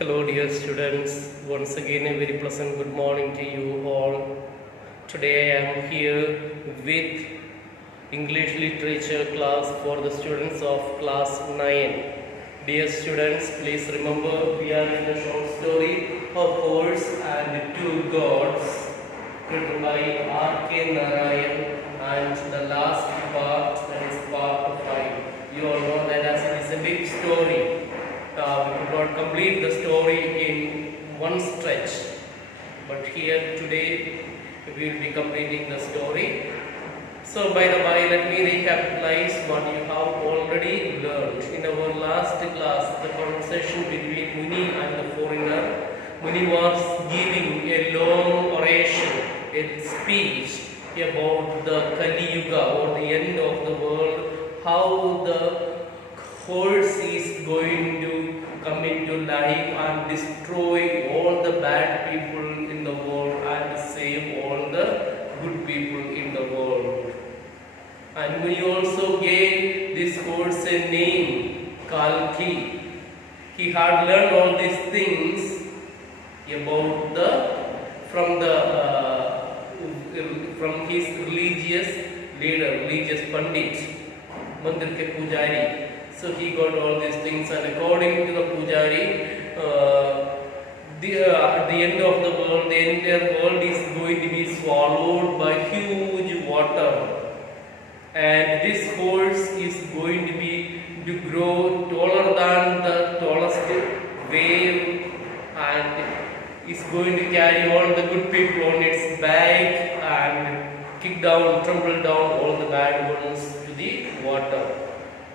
Hello, dear students. Once again, a very pleasant good morning to you all. Today, I am here with English literature class for the students of class 9. Dear students, please remember we are in the short story of Horse and Two Gods, written by R.K. Narayan, and the last part, that is part 5. You all know that as it is a big story. We could not complete the story in one stretch, but here today we will be completing the story. So by the way, let me recapitalize what you have already learned. In our last class, the conversation between Muni and the foreigner. Muni was giving a long oration, a speech about the Kali Yuga, or the end of the world, how the horse is going to come into life and destroy all the bad people in the world and save all the good people in the world. And we also gave this horse a name, Kalki. He had learned all these things about from his religious leader, religious pandit, Mandir ke Pujari. So he got all these things, and according to the Pujari, at the end of the world, the entire world is going to be swallowed by huge water, and this horse is going to grow taller than the tallest wave, and is going to carry all the good people on its back and kick down, trample down all the bad ones to the water.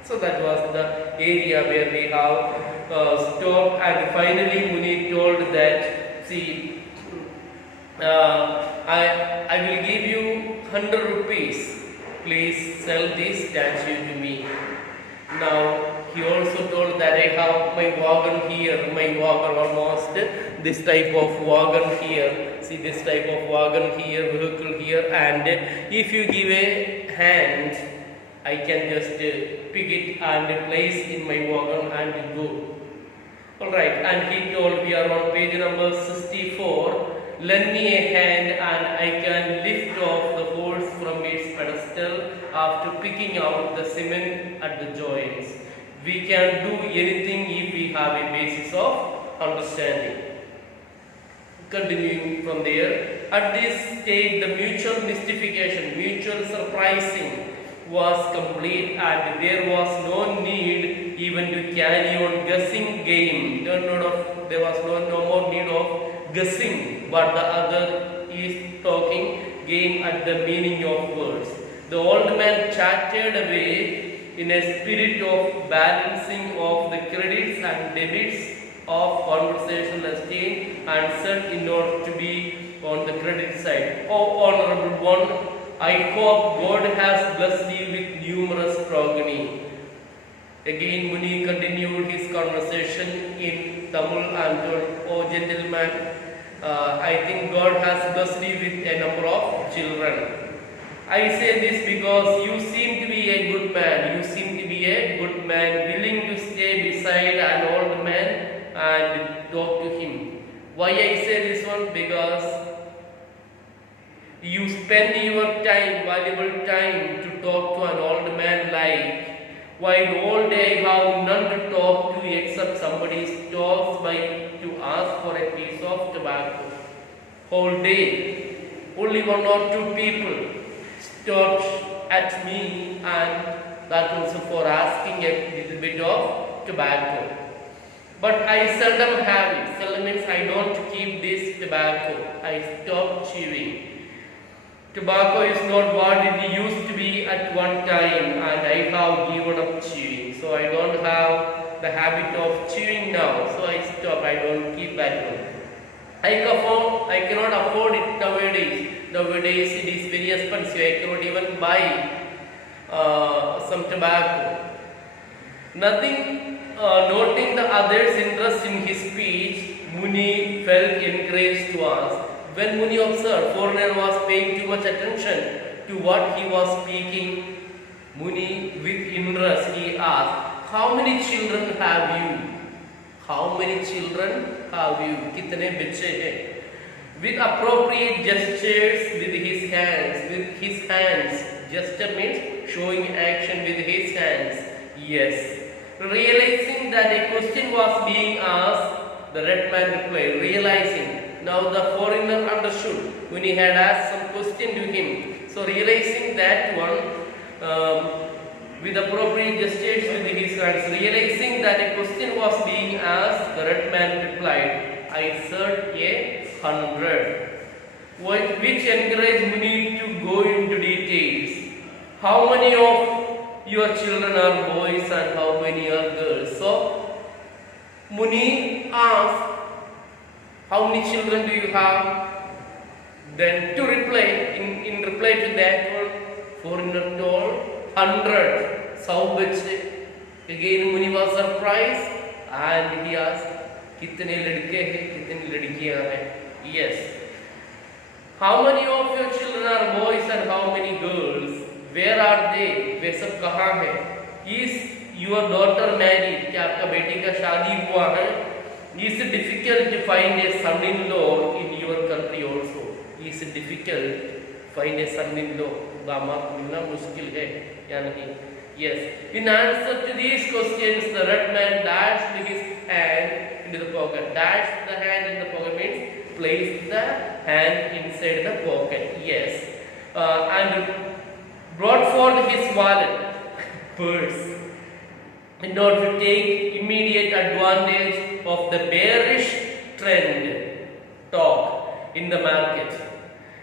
So that was the area where we have stopped, and finally Muni told that, see, I will give you 100 rupees. Please sell this statue to me. Now he also told that I have my wagon here, almost this type of wagon here. See, this type of wagon here, vehicle here, and if you give a hand, I can just pick it and place in my wagon and go. Alright, and he told, we are on page number 64, lend me a hand and I can lift off the horse from its pedestal after picking out the cement at the joints. We can do anything if we have a basis of understanding. Continuing from there, at this stage the mutual mystification, mutual surprising was complete, and there was no need even to carry on guessing game. There was no more need of guessing what the other is talking, game at the meaning of words. The old man chatted away in a spirit of balancing of the credits and debits of conversational esteem, and said in order to be on the credit side, "Oh, honorable one, I hope God has blessed you with numerous progeny." Again Muni continued his conversation in Tamil and told, "Oh gentleman, I think God has blessed you with a number of children. I say this because you seem to be a good man. You seem to be a good man, willing to stay beside an old man and talk to him." Why I say this one? Because you spend your time, valuable time, to talk to an old man, like, while all day I have none to talk to except somebody stops by to ask for a piece of tobacco. Whole day, only one or two people stopped at me, and that also for asking a little bit of tobacco. But I seldom have it. Seldom means I don't keep this tobacco. I stop chewing. Tobacco is not what it used to be at one time, and I have given up chewing. So I don't have the habit of chewing now. So I stop. I don't keep that one. I cannot afford it nowadays. Nowadays it is very expensive. I cannot even buy some tobacco. Noting the other's interest in his speech, Muni felt encouraged to ask. When Muni observed foreigner was paying too much attention to what he was speaking, Muni with interest he asked, "How many children have you?" How many children have you? कितने बच्चे हैं? With appropriate gestures with his hands. Gesture means showing action with his hands. Yes. Realizing that a question was being asked, the red man replied. Realizing. Now the foreigner understood when he had asked some question to him. So realizing that one, with appropriate gestures with his hands, realizing that a question was being asked, the red man replied, I said 100. Which encouraged Muni to go into details. How many of your children are boys and how many are girls? So Muni asked, how many children do you have? Then to reply, in reply to that one, foreigner told 100. So again Muni was surprised and he asked, कितने लड़के हैं कितनी लड़कियां हैं? Yes. How many of your children are boys and how many girls? Where are they? वे सब कहाँ हैं? Is your daughter married? क्या आपका बेटी का शादी हुआ है? Is it difficult to find a son-in-law in your country also? Is it difficult to find a son-in-law? दामाद मिलना मुश्किल है या नहीं? Yes. In answer to these questions, the red man dashed his hand into the pocket. Dashed the hand in the pocket means placed the hand inside the pocket. Yes. And brought forth his wallet, purse, in order to take immediate advantage of the bearish trend talk in the market.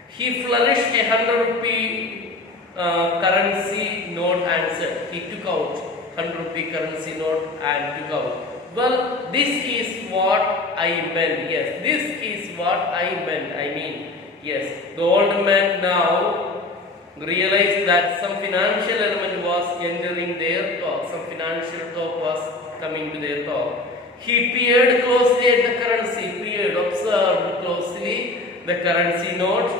He flourished a 100 rupee currency note and said, he took out 100 rupee currency note and took out. Well, this is what I meant. Yes, this is what I meant. I mean, yes, the old man now realized that some financial element was entering their talk. Some financial talk was coming to their talk. He peered closely at the currency. Observed closely the currency note,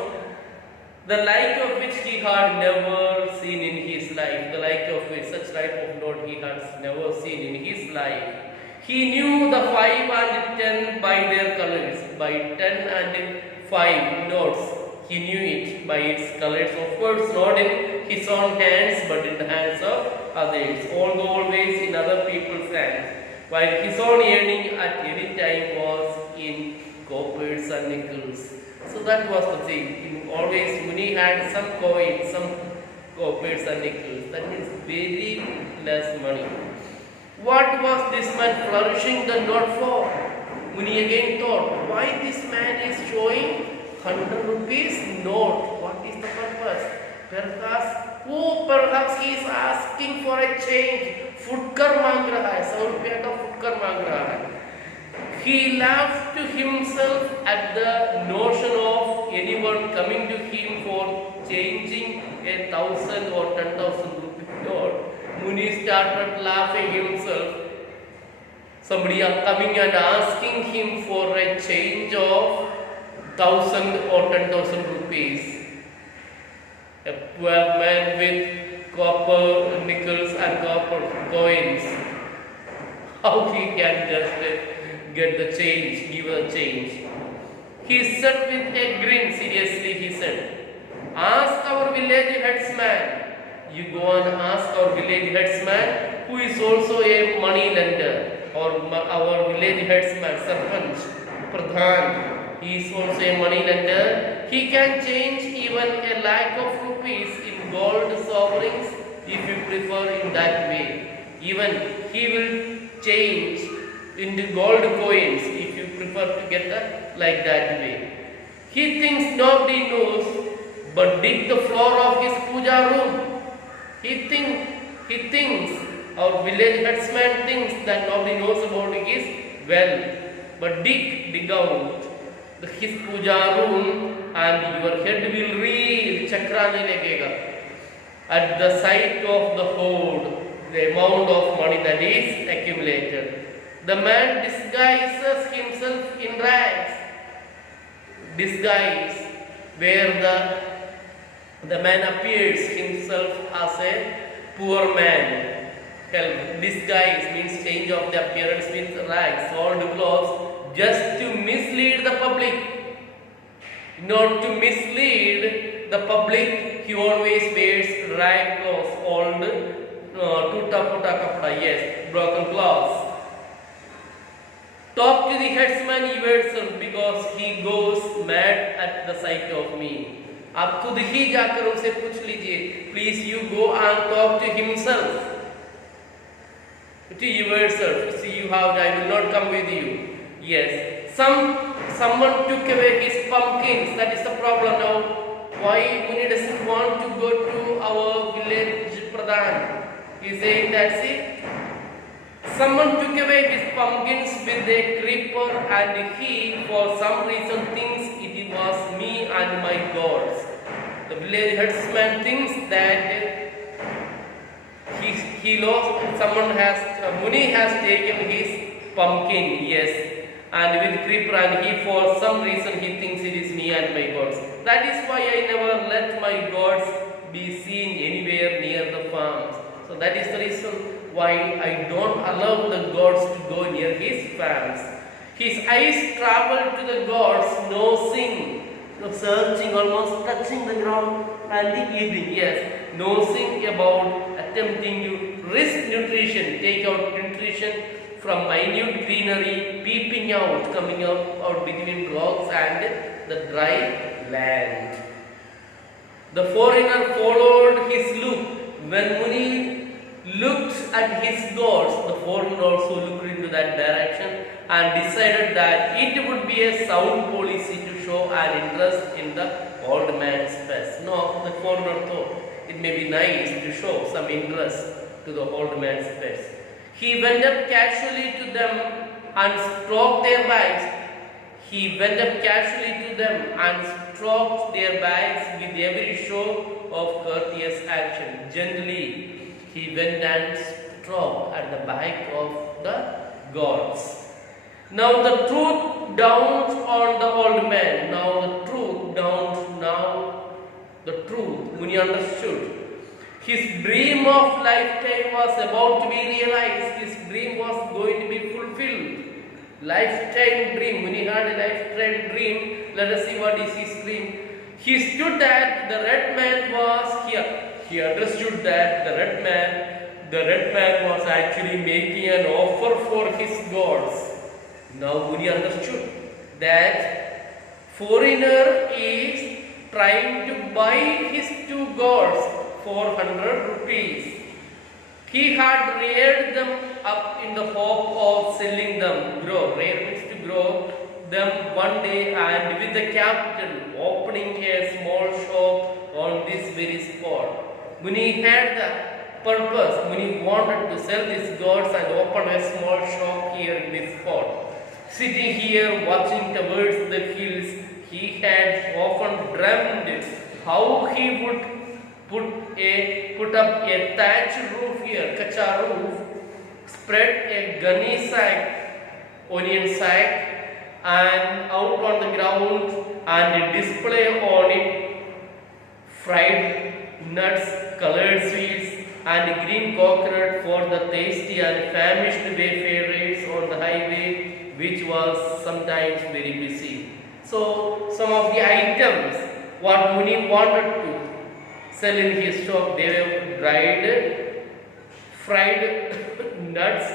the like of which he had never seen in his life. The like of which, such type of note he has never seen in his life. He knew the 5 and 10 by their colors. By 10 and 5 notes, he knew it by its colors. Of course, not in his own hands, but in the hands of others. Although always in other people's hands. While his own earning at any time was in coppers and nickels. So that was the thing. Always Muni had some coins, some coppers and nickels. That means very less money. What was this man flourishing the note for? Muni again thought, why this man is showing 100 rupees note? What is the purpose? Perhaps he is asking for a change. फुटकर मांग रहा है, 100 रुपया का फुटकर मांग रहा है. He laughed to himself at the notion of anyone coming to him for changing 1,000 or 10,000 rupee note. Muni started laughing himself. Somebody coming and asking him for a change of 1,000 or 10,000 rupees. A poor man with copper nickels and copper coins. How he can just get the change, give a change? He said with a grin, seriously he said, ask our village headsman. You go and ask our village headsman, who is also a money lender, or our village headsman, Sarpanch, Pradhan, he is also a money lender. He can change even a lakh of rupees in gold sovereigns if you prefer in that way. Even he will change into gold coins if you prefer to get that like that way. He thinks nobody knows, but dig the floor of his puja room. He thinks, our village headsman thinks that nobody knows about his wealth. But dig out his puja room and your head will reel, chakra nahi lagega, at the sight of the hoard, the amount of money that is accumulated. The man disguises himself in rags. Disguise, where the man appears himself as a poor man. helmet. Disguise means change of the appearance with rags, old clothes, just to mislead the public. Not to mislead the public, he always wears rag clothes, old tuta puta kapda, yes, broken clothes. Talk to the headsman yourself because he goes mad at the sight of me. आप खुद ही जाकर उनसे पूछ लीजिए. Please you go and talk to himself. To yourself. See you how I will not come with you. Yes. Someone took away his pumpkins. That is the problem now. Why Muni doesn't want to go to our village Pradhan? He is saying that see, someone took away his pumpkins with a creeper, and he, for some reason, thinks it was me and my gods. The village herdsman thinks that he lost. Someone has Muni has taken his pumpkin, yes, and with creeper, and he, for some reason, he thinks it is me and my gods. That is why I never let my gods be seen anywhere near the farms. So that is the reason why I don't allow the gods to go near his farms. His eyes travel to the gods, nosing, searching, almost touching the ground and eating. Yes, nosing about attempting to risk nutrition, take out nutrition from minute greenery, peeping out, coming out between rocks and the dry land. The foreigner followed his look. When Muni looked at his gods, the foreigner also looked into that direction and decided that it would be a sound policy to show an interest in the old man's past. No, the foreigner thought it may be nice to show some interest to the old man's past. He went up casually to them and stroked their backs. He went up casually to them and stroked their backs with every show of courteous action. Gently, he went and stroked at the back of the gods. Now the truth dawned on the old man. Now the truth dawned. Now the truth. Muni understood. His dream of lifetime was about to be realized. His dream was going to be fulfilled. Lifetime dream. Muni had a lifetime dream. Let us see what is his dream. He stood that the red man was here. He understood that the red man was actually making an offer for his gods. Now Muni understood that foreigner is trying to buy his two gods for 100 rupees. He had reared them up in the hope of selling them. Rear means to grow them one day, and with the capital opening a small shop on this very spot. Muni had the purpose. Muni wanted to sell these gods and open a small shop here in this spot. Sitting here watching towards the hills, he had often dreamed how he would put up a thatched roof here, kacha roof, spread a gunny sack, onion sack, and out on the ground and display on it fried nuts, colored sweets, and green coconut for the tasty and famished wayfarers on the highway, which was sometimes very busy. So, some of the items what Muni wanted to sell in his shop, they were dried, fried nuts,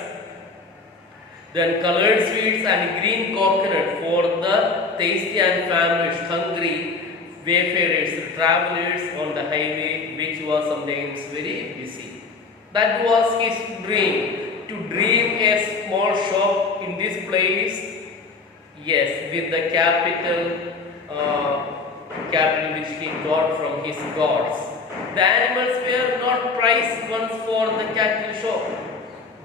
then colored sweets and green coconut for the tasty and famished, hungry wayfarers, travelers on the highway, which was sometimes very busy. That was his dream, to dream a small shop in this place, yes, with the capital which he got from his gods. The animals were not prized ones for the cattle shop.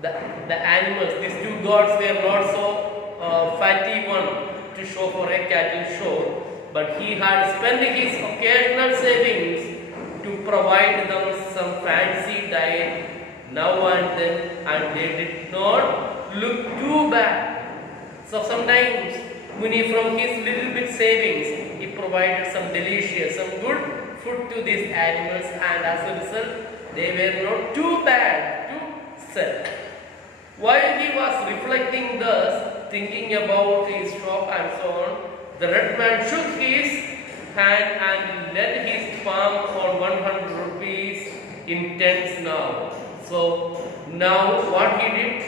The animals, these two gods were not so fatty one to show for a cattle show, but he had spent his occasional savings to provide them some fancy diet now and then, and they did not look too bad. So sometimes Muni, from his little bit savings, he provided some delicious, some good food to these animals, and as a result they were not too bad to said. While he was reflecting thus, thinking about his shop and so on, the red man shook his hand and laid his palm on 100 rupees in tens now. So now what he did?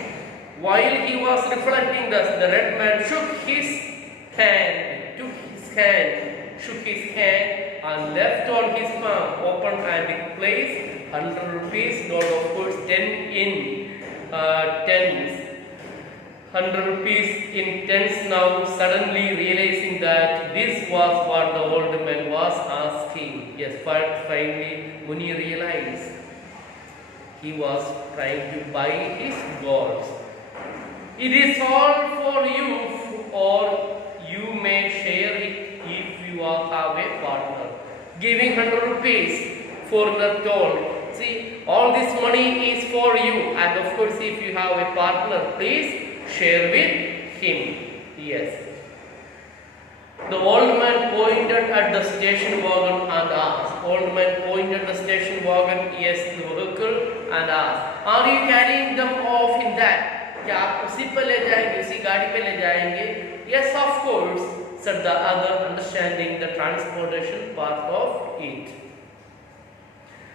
While he was reflecting thus, the red man shook his hand, shook his hand and left on his palm, opened and placed 100 rupees note, of course 10 in tens. 100 rupees in tens now, suddenly realizing that this was what the old man was asking. Yes, but finally Muni realized he was trying to buy his gold. It is all for you, or you may share it if you have a partner. Giving 100 rupees for the toll. See, all this money is for you, and of course if you have a partner, please share with him. Yes. The old man pointed at the station wagon and asked. Old man pointed the station wagon, yes, the vehicle, and asked, are you carrying them off in that? क्या आप उसी पर ले जाएंगे, उसी गाड़ी पे ले जाएंगे? Yes, of course, said the other, understanding the transportation part of it.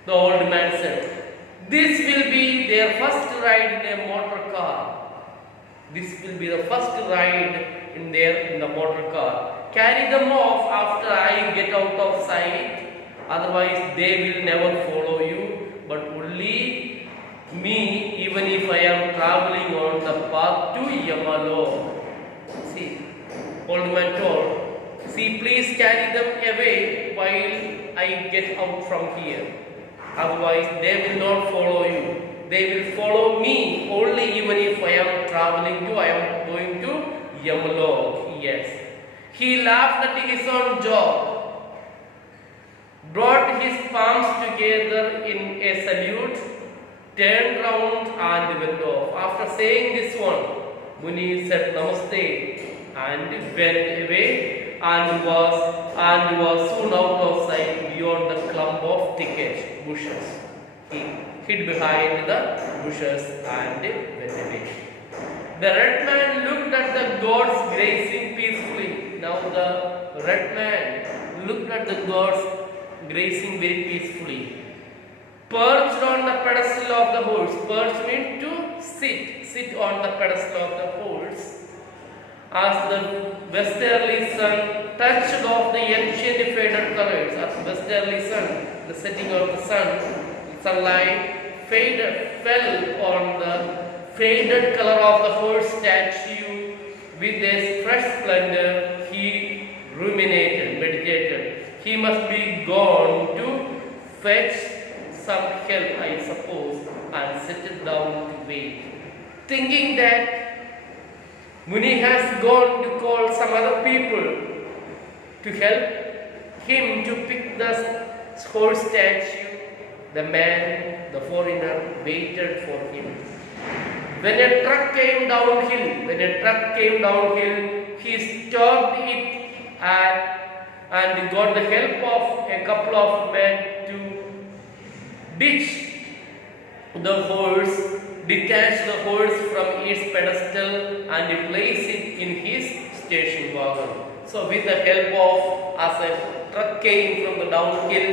The old man said, this will be their first ride in a motor car. This will be the first ride in the motor car. Carry them off after I get out of sight. Otherwise, they will never follow you, but only me, even if I am traveling on the path to Yamalo. See, old man told, see, please carry them away while I get out from here. Otherwise, they will not follow you. They will follow me only even if I am going to Yamalo. Yes. He laughed at his own joke, brought his palms together in a salute, turned round and went off. After saying this one, Muni said Namaste and went away and was soon out of sight beyond the clump of thicket bushes. He hid behind the bushes and went away. The red man looked at the gods grazing peacefully. Now the red man looked at the gods grazing very peacefully. Perched on the pedestal of the horse. Perch means to sit on the pedestal of the horse. As the westerly sun touched off the ancient faded colors, as the westerly sun, the setting of the sunlight fell on the faded color of the horse statue with a fresh splendor, he ruminated, meditated. He must be gone to fetch some help, I suppose, and settled down to wait. Thinking that Muni has gone to call some other people to help him to pick the horse statue, the man, the foreigner, waited for him. When a truck came downhill, he stopped it and got the help of a couple of men to ditch the horse, detach the horse from its pedestal and place it in his station wagon. So with the help of, as a truck came from the downhill,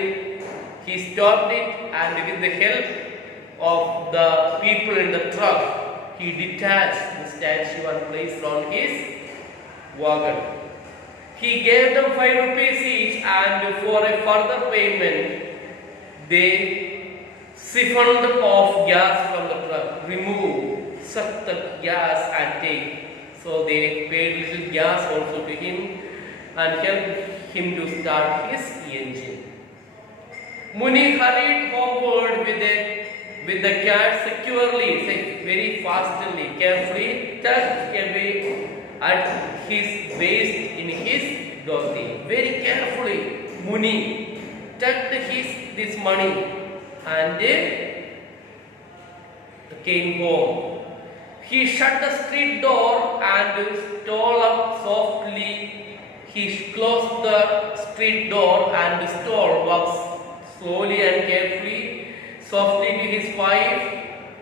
he stopped it, and with the help of the people in the truck, he detached the statue and placed it on his wagon. He gave them 5 rupees each, and for a further payment, they siphoned off gas from the truck, suck the gas and take. So they paid little gas also to him and helped him to start his engine. Muni hurried homeward with the cat securely, very fastly, carefully tucked away at his waist in his dhoti. Very carefully, Muni tucked this money and came home. He shut the street door and stole up softly. He closed the street door and stole, walked slowly and carefully, softly to his wife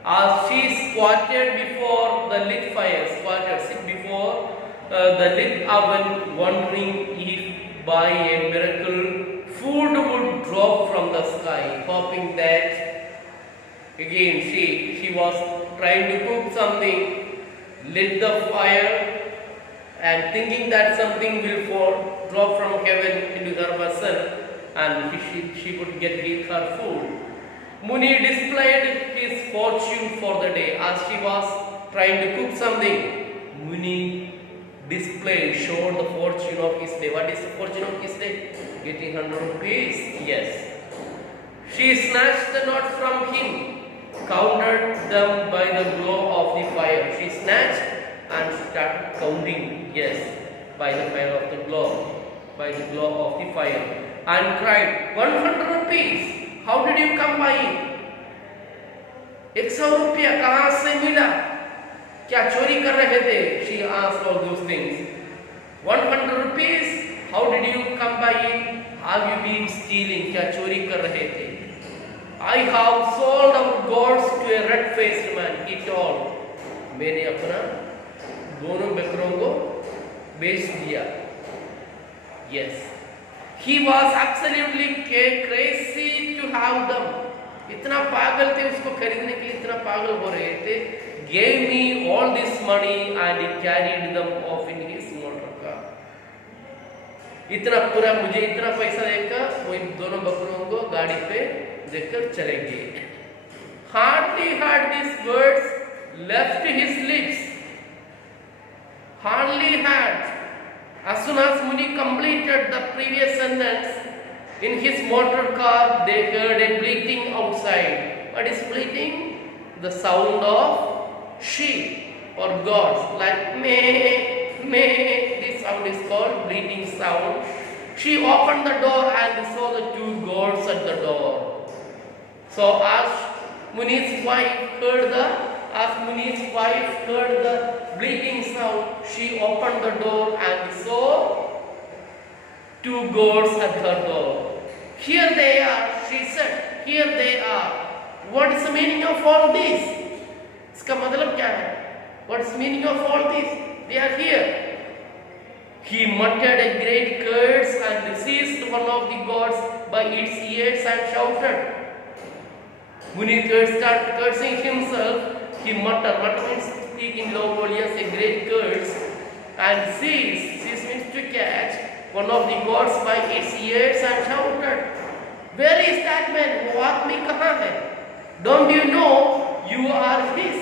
as she squatted before the lit fire, sit before the lit oven, wondering if by a miracle food would drop from the sky, hoping that again she was trying to cook something, lit the fire and thinking that something will drop from heaven into her vessel and she could get her food. Muni displayed his fortune for the day. As she was trying to cook something, Muni showed the fortune of his day. What is the fortune of his day? Getting 100 rupees. Yes. She snatched the note from him, counted them by the glow of the fire. She snatched and started counting. Yes, by the fire of the glow, by the glow of the fire, and cried, 100 rupees. How did you come by it? 100 रुपया कहाँ से मिला? क्या चोरी कर रहे थे? She asked all those things. 100 rupees. How did you come by it? Have you been stealing? क्या चोरी कर रहे थे? I have sold our gods to a red-faced man. He told. मैंने अपना दोनों बकरों को बेच दिया. Yes. He was absolutely crazy to have them. इतना पागल थे उसको खरीदने के लिए, इतना पागल हो रहे थे. Gave me all this money and he carried them off in his motor car. इतना पूरा मुझे इतना पैसा देकर वो इन दोनों बकरों को गाड़ी पे देकर चले गए. Hardly had these words left his lips. Hardly had. As soon as Muni completed the previous sentence, in his motor car they heard a bleating outside. What is bleating? The sound of sheep or goats, like meh, meh. This sound is called bleating sound. She opened the door and saw the two goats at the door. So as Muni's wife heard the bleating sound, she opened the door and saw two goats at her door. Here they are, she said. Here they are. What is the meaning of all this? इसका मतलब क्या है? What is the meaning of all this? They are here. He muttered a great curse and seized one of the goats by its ears and shouted. Muni started cursing himself. He muttered means speak in low volumes a great curse and seized means to catch one of the goats by its ears and shouted, where is that man? वो आदमी कहाँ है? Don't you know you are his?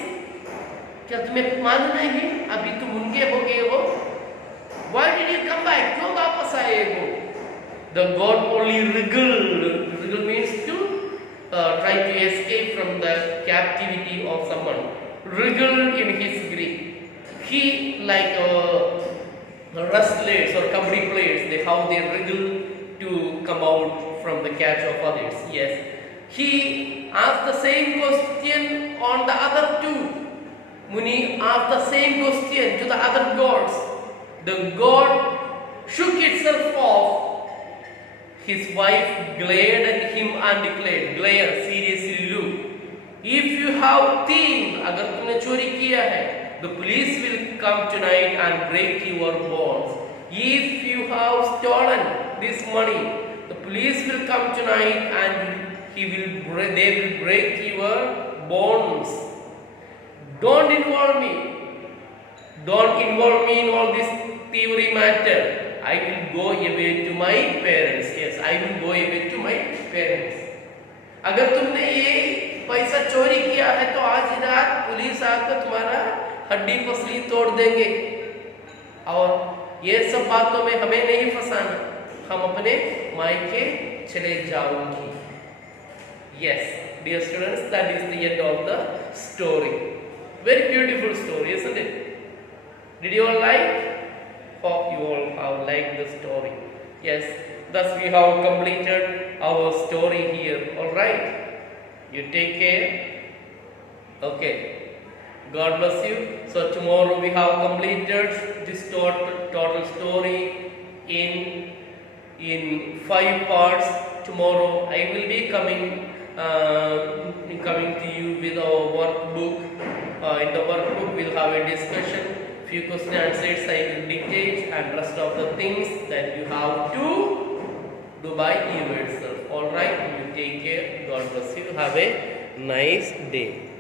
क्या तुम्हें मालूम नहीं? अभी तुम उनके हो गए हो? Why did you come back? क्यों वापस आए हो? The goat only wriggled. Wriggle means to try to escape from the captivity of someone. Wriggled in his grip. He like wrestlers or kabaddi players, how they wriggle to come out from the catch of others. Yes. He asked the same question on the other two. Muni asked the same question to the other gods. The god shook itself off. His wife glared at him and declared, glare, seriously look. If you have thieved, अगर तुमने चोरी किया है, the police will come tonight and break your bones. If you have stolen this money, the police will come tonight and they will break your bones. Don't involve me. Don't involve me in all this thievery matter. I will go away to my parents. Yes, I will go away to my parents. अगर तुमने ये पैसा चोरी किया है तो आज रात पुलिस आकर तुम्हारा हड्डी पसली तोड़ देंगे. और ये सब बातों में हमें नहीं फंसाना. हम अपने मायके चले जाऊंगी. Yes, dear students, that is the end of the story. Very beautiful story, isn't it? Did you all like? Hope you all have liked the story. Yes, thus we have completed our story here. Alright, you take care. Okay, God bless you. So tomorrow we have completed this total story in 5 parts. Tomorrow I will be coming coming to you with our workbook. In the workbook, we'll have a discussion. Few question answers I will dictate, and rest of the things that you have to do by yourself. Alright, you take care. God bless you. Have a nice day.